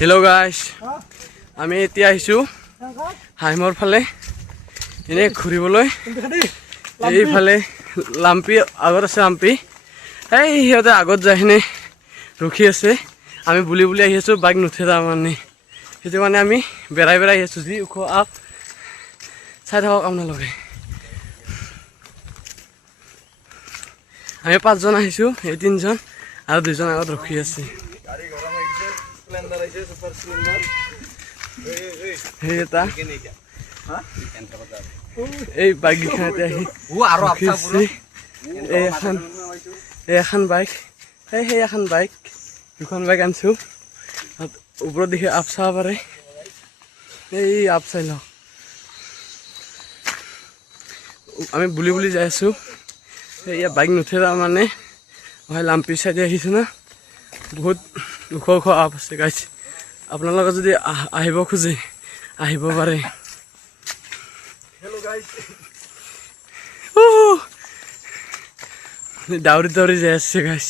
Hello' গাইছ, আমি এতিয়া আহিছোঁ হাইমৰ ফালে এনেই ঘূৰিবলৈ। এইফালে লাম্পি আগত আছে, লাম্পি এই সিহঁতে আগত যাই কিনে ৰখি আছে। আমি বুলি আহি আছোঁ, বাইক নুঠে তাৰমানে, সেইটো কাৰণে আমি বেৰাই আহি আছোঁ। যি ওখ আপ চাই থাকক আপোনালোকে। আমি 5জন আহিছোঁ, এই 3জন আৰু 2জন আগত ৰখি আছে। সেই এটা এই বাইক কেইখনতে আহি ৰখি আছে। এই এখন বাইক, সেই এখন বাইক, 2খন বাইক আনিছোঁ। ওপৰত দেখি আপ চাব পাৰে, এই আপ চাই লওক। আমি বুলি যাই আছোঁ। এয়া বাইক নুঠে তাৰমানে, মই লাম্পি চাইডে আহিছোঁ না, বহুত ওখ ওখ আপ আছে গাইছ। আপোনালোকে যদি আহিব খোজে আহিব পাৰে। দাউৰি দাউৰি যাই আছে গাইছ।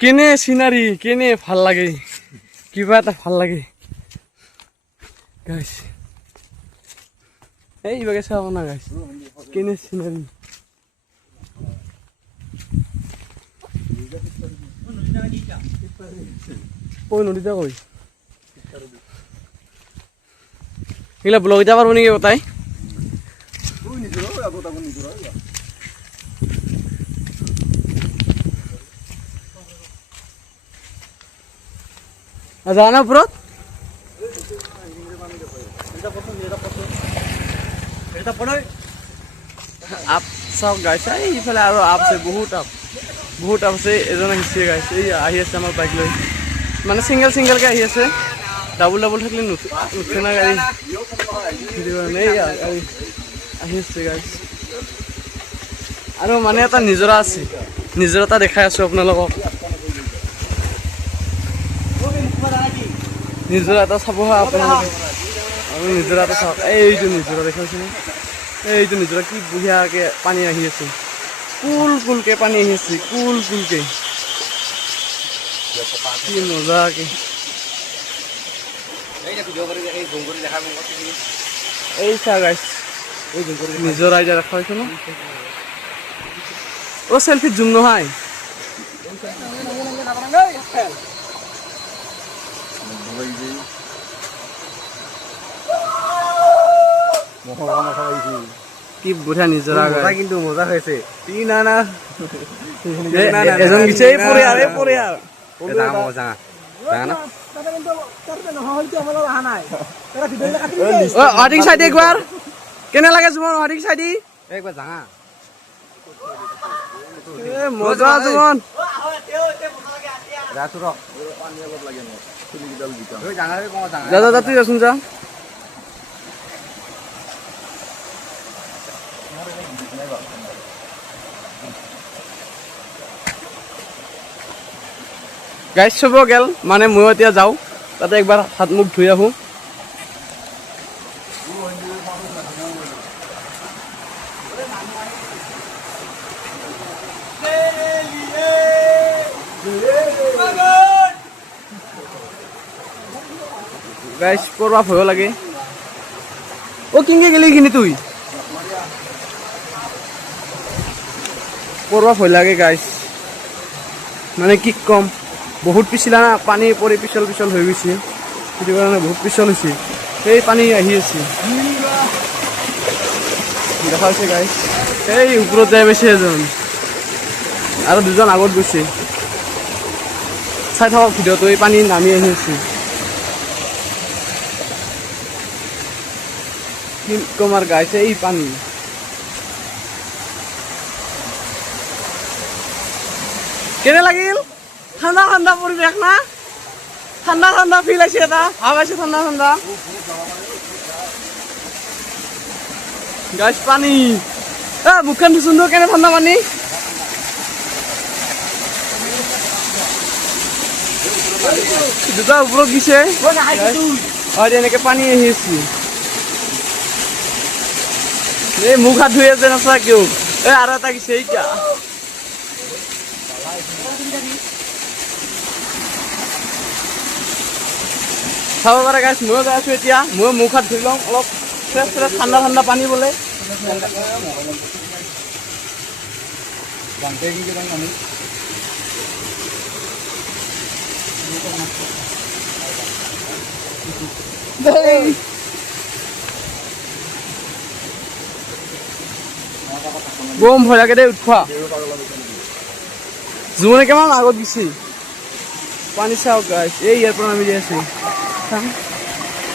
কেনে চিনাৰী, কেনে ভাল লাগে, কিবা এটা ভাল লাগে গাইছ। এইভাগে চাব না গাইছ, কেনে চিনাৰী। কই নদীতে কই এগুলা ব্লগ দিতে পাৰবো নাকি তাই? যাও না ওপৰত আপ চাওক গাইছে। এইফালে আৰু আপ আছে, বহুত আপ আছে। এজন আহিছে গাইছে, এই আহি আছে আমাৰ বাইক লৈ, মানে চিংগেলকে আহি আছে। ডাবুল থাকিলে নুঠে না গাড়ী, সেইটো কাৰণে আহি আছে গাইছ। আৰু মানে এটা নিজৰা আছে, নিজৰা দেখাই আছোঁ আপোনালোকক। নিজৰা এটা চাব হা আপোনালোকে, আমি নিজৰা এটা চাওক। এইটো নিজৰা দেখাইছেনে, এইটো নিজৰা কি বঢ়িয়াকে পানী আহি আছে, কুলকে পানী আহি আছে, কুলকে, কি মজাকে। এই চা গাইছ, নিজৰা এতিয়া দেখা পাইছে ন। অ সেলফিত জুম নহয়, কি বঢ়িয়া নিজৰা, কিন্তু মজা হৈছে। এজন গিছে একবাৰ কেনে লাগে জুমন, হাৰ্ডিং চাইডি একবাৰ জাঙা মজা জুমন। যা তুই যাচোন যা। গাইজ চব গেল, মানে ময়ো এতিয়া যাওঁ তাতে একবাৰ হাত মুখ ধুই আহোঁ। গাইজ পৰবা ভয়ো লাগে। অ কিনকে গেলি কিনি তুই পৰবা ভয় লাগে গাইজ, মানে কি কম, বহুত পিছলা না, পানী পৰি পিছল হৈ গৈছে, সেইটো কাৰণে বহুত পিছল হৈছে। সেই পানী আহি আছে দেখা হৈছে গাইজ। সেই ওপৰত যাই পাইছে এজন আৰু 2জন আগত গৈছে, চাই থাকক ভিডিঅ'টো। এই পানী নামি আহি আছে, কি কমাৰ গাইছে। এই পানী কেনে লাগিল, ঠাণ্ডা পৰিৱেশ না, ঠাণ্ডা ফিল আছে, এটা ভাব আছে ঠাণ্ডা গাইছ। পানী মুখখন ধুচোন, কেনে ঠাণ্ডা পানী। দুটা ওপৰত গিছে, এনেকে পানী আহি আছে। এই মুখ হাত ধুই আছে না কেউ এই আর এটা কি সেইটা চাব পাৰে গাইছ ময়ো যাই আছোঁ এতিয়া ময়ো মুখ হাত ধুই লওঁ অলপ ফ্ৰেছ ফ্ৰেছ ঠাণ্ডা ঠাণ্ডা পানী বোলে গৰম ভয় লাগে দেই উঠোৱা জোনে কিমান আগত গেছি পানী চাওক গাইছ এই ইয়াৰ পৰা নামি যাই আছো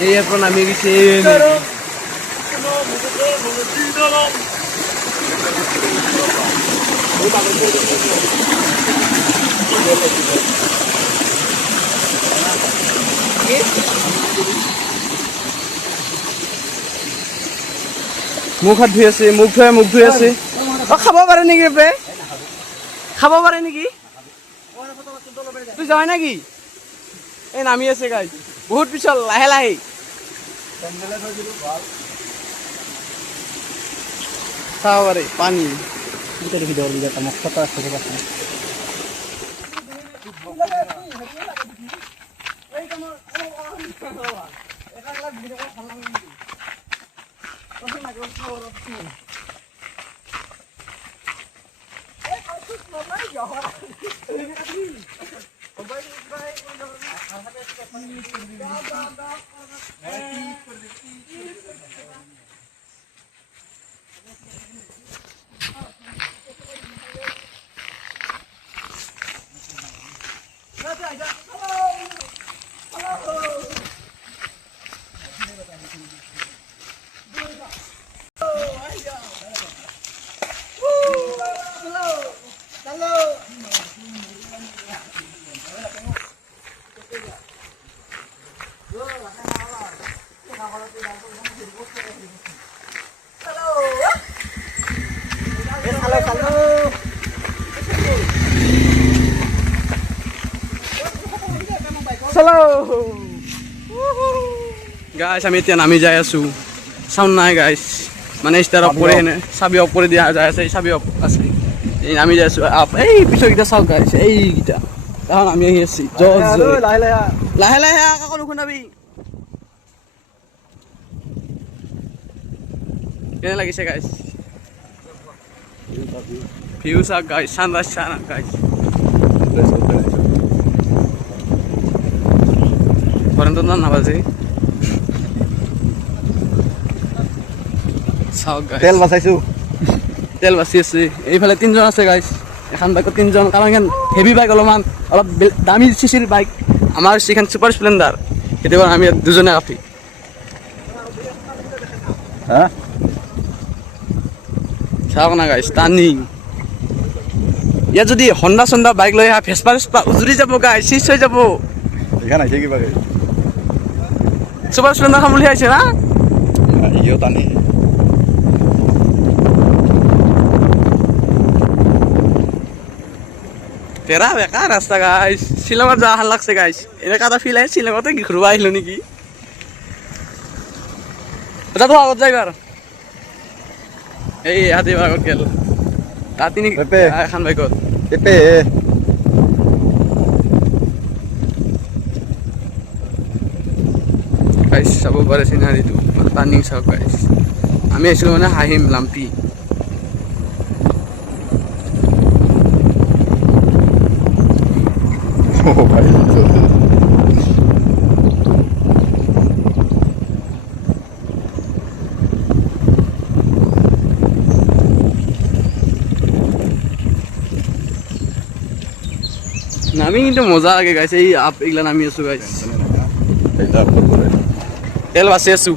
এই ইয়াৰ পৰা নামি গেছি মুখ হাত ধুই আছে মুখ ধুই আছে খাব পাৰে নেকি বে খাব পাৰে নেকি তুই যাৱ নেকি এই নামি আছে গাই বহুত পিছল লাহে লাহে চাব পাৰে পানী গাইছ আমি এতিয়া নামি যাই আছো চাউণ্ড নাই গাইছ মানে ষ্টাৰ অফ কৰি এনে চাবি অফ কৰি দিয়া যাই আছে চাবি অফ আছে এই নামি যাই আছো এই পিছৰকেইটা চাওক গাইছ এইকেইটা তাহন আমি আহি আছি লাহে লাহে কাকো নুশুনাবি কেনে লাগিছে গাইছ ভিউ চাওক গাইছ চান্দা চানা গাইছ কারেন্ট না বাজে তেল বাঁচাইছো তেল বাঁচি আছে এইফালে তিনজন আছে গাইছ এখন বাইকত তিনজন কাৰণ এখন হেভি বাইক অলপমান অলপ দামী চিচিৰ বাইক আমাৰ সেইখন ছুপাৰ স্প্লেণ্ডাৰ কেতিয়াবা আমি দুজনে কাফি হা চাওক না গাইছ টানি ইয়াত যদি হণ্ডা চণ্ডা বাইক লৈ আহা ভেস্পা উজুৰি যাব গাইছ চিচ হৈ যাব এখানে আছে কিবা ছুপাৰ স্প্লেণ্ডাৰ খাম বুলি আহিছে না ইও টানি তেৰা বেকাৰ ৰাস্তা গাইছ শ্বিলঙত যোৱা ভাল লাগছে গাইছ এনেকুৱা এটা ফিল আহে শ্বিলঙতে ঘূৰিব আহিলো নেকি যাতো আগত যাই আৰু এই হাতী আগত গেল তাত তিনি এখন বাইকত গাইছ চাব পাৰে চিনাৰীটো টাৰ্ণিং চাওক গাইছ আমি আহিছিলোঁ মানে হাহিম লাম্পি নামি কিন্তু মজা লাগে গাইছে এই আপ এগুলা নামি আছো গাইছ তেল বাচি আছো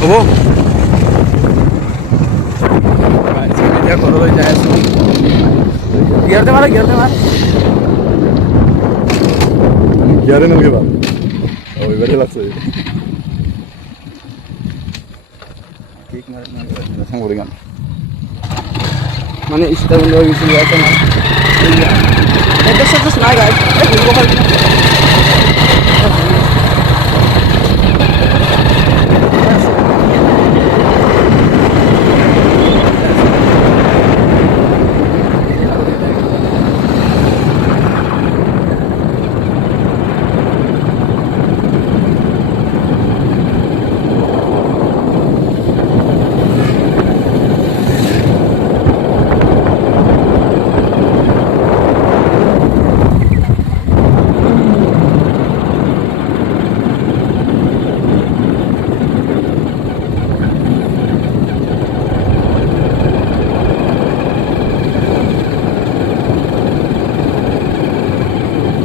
হ'ব এতিয়া ঘৰলৈ যাই আছো গিয়াৰতে মাৰ গিয়াৰে নলগিবা এইবাৰে লাগছে মানে ইষ্টা বন্ধ হৈ গৈছিল এড্ৰেছ নাই গাইজ, এই ঘূৰিব পাৰি।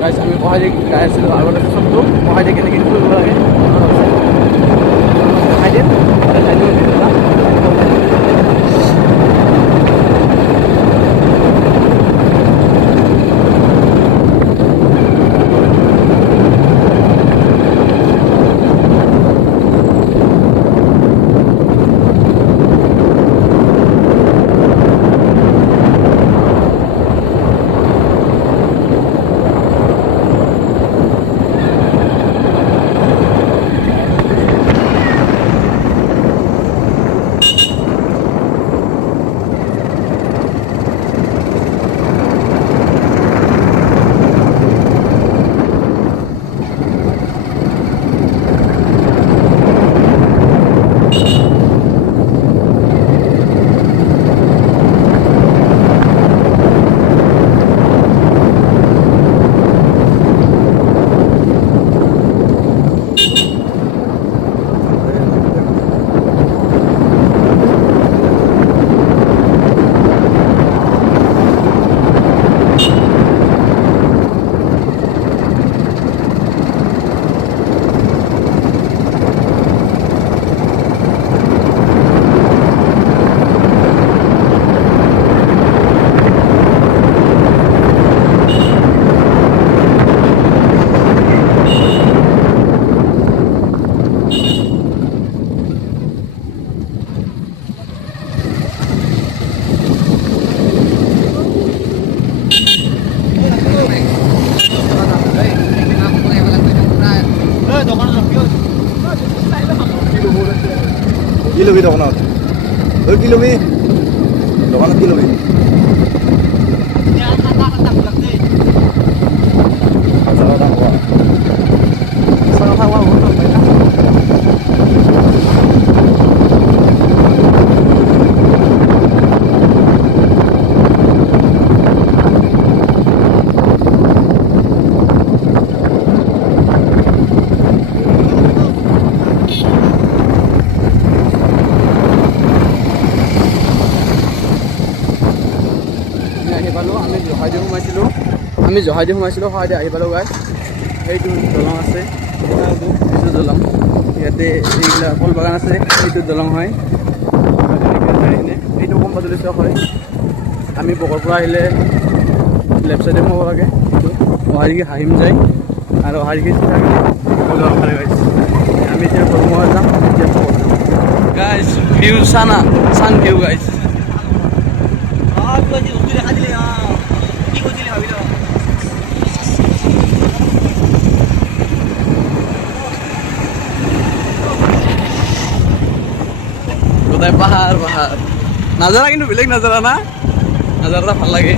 গাইজ আমি পঢ়াই গাই আছিলোঁ আগতে চবটো পঢ়াই দিয়ে কেনেকৈ কৰিব লাগে দেখাই দিম দেখাই দিম। কি ল'বি দোকানত? তই কি ল'বি দোকানত? কি ল'বি? আমি জহাইদি সোমাইছিলোঁ সহায়তে আহি পালোঁ গাইজ। সেইটো দলং আছে, সেইটো দলং ইয়াতে এইবিলাক কল বাগান আছে, সেইটো দলং হয়। এইটো কোম্পানী চক হয়। আমি বকৰ পৰা আহিলে লেফ্ট চাইডে সোমাব লাগে, সেইটো অহাৰিকি হাহিম যায় আৰু অহাৰিকি দলং ফালে গাইজ। আমি এতিয়া কৰ্মত যাম, এতিয়া গাইজ ভিউ চানা চান ভিউ গাইজ। গোটাই পাহাৰ পাহাৰ নাজাৰা, কিন্তু বেলেগ নাজাৰা না, নাজাৰা ভাল লাগে।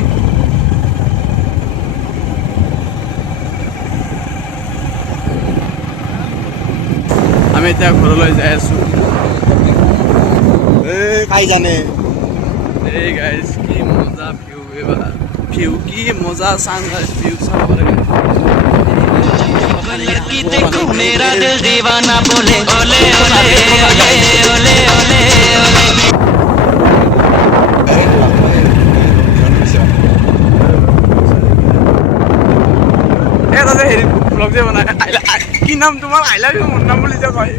আমি এতিয়া ঘৰলৈ যাই আছো। কাই জানে এই গাইজ কি মজা ভিউ, এইবাৰ ভিউ কি মজা চান গাইজ, ভিউ চাব পাৰে। देखो मेरा दिल दीवाना बोले ओले ओले ओले ओले ओले ओले। তাতে হেৰি ব্লগ যে বনাই কি নাম তোমাৰ? আই লাভ ইউ মোৰ নাম বুলি যে কয়।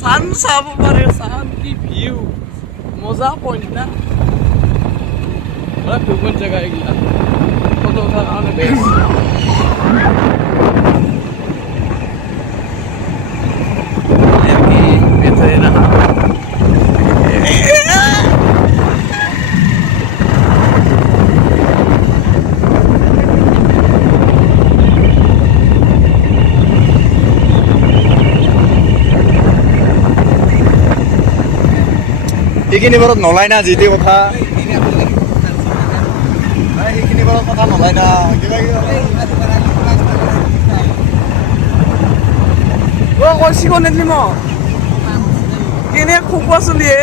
চান চাব পাৰে, চান কি ভিউ মজা পইণ্ট না, ভিউ পইণ্ট জেগা এইগিলা ফটো উঠাৰ কাৰণে বেষ্ট। সেইখিনি বাৰত নলাই না যিটো কথা সেইখিনি বাৰত কথা নলাই না কিবা কৈছি কোনে দিম কেনে খোকোৱা চলিয়ে